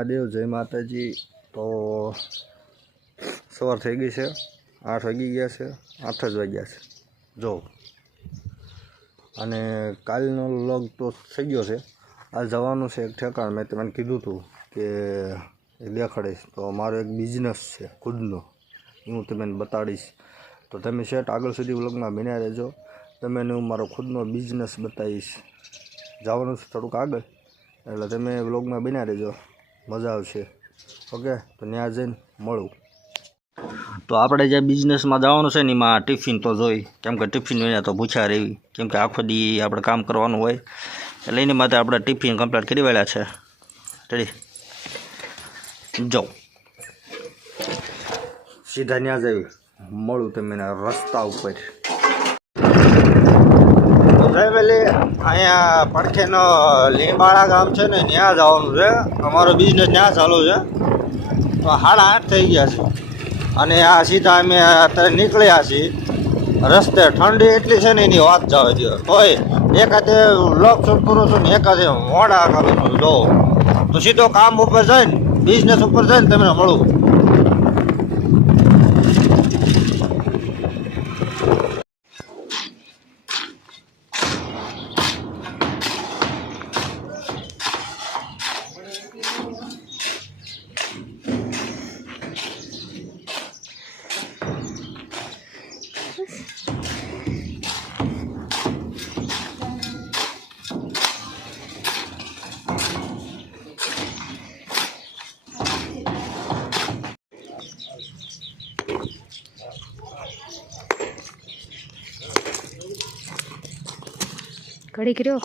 મહાદેવ, જય માતાજી। તો સવાર થઈ ગઈ છે, 8 વાગી ગયા છે, 8 જ વાગ્યા છે જો। અને કાલનો વ્લોગ તો થઈ ગયો છે। આ જવાનું છે એક ઠેકાણ, મેં તમને કીધું હતું કે દેખાડીશ। તો મારો એક બિઝનેસ છે ખુદનો, હું તમને બતાડીશ। તો તમે સેટ આગળ સુધી વ્લોગમાં બન્યા રહેજો, તમને હું મારો ખુદનો બિઝનેસ બતાવીશ। જવાનું છે થોડુંક આગળ, એટલે તમે વ્લોગમાં બન્યા રહેજો, મજા આવશે। ઓકે, તો ત્યાં જઈને મળું। તો આપણે જે બિઝનેસમાં જવાનું છે ને એમાં ટિફિન તો જોઈ, કેમ કે ટિફિન વિના તો ભૂખ્યા રહેવી, કેમ કે આખો દી આપણે કામ કરવાનું હોય, એટલે એની માટે આપણે ટિફિન કમ્પ્લીટ કરી વેલા છે। રેડી, જો સીધા ત્યાં જઈ મળું તમને રસ્તા ઉપર। ફેમિલી, અહીંયા પડખેનો લીંબાળા ગામ છે ને, ત્યાં જવાનું છે। અમારો બિઝનેસ ત્યાં ચાલુ છે। તો 8:30 થઈ ગયા છે અને આ સીધા અમે અત્યારે નીકળ્યા છીએ। રસ્તે ઠંડી એટલી છે ને એની વાત જવા દો, તોય એકાદે વ્લોગ શૂટ કરું છું ને એકાદે મોડા કરું છું જો। તો સીધો કામ ઉપર જઈને, બિઝનેસ ઉપર જઈને તમને મળું। ઘડી કર્યો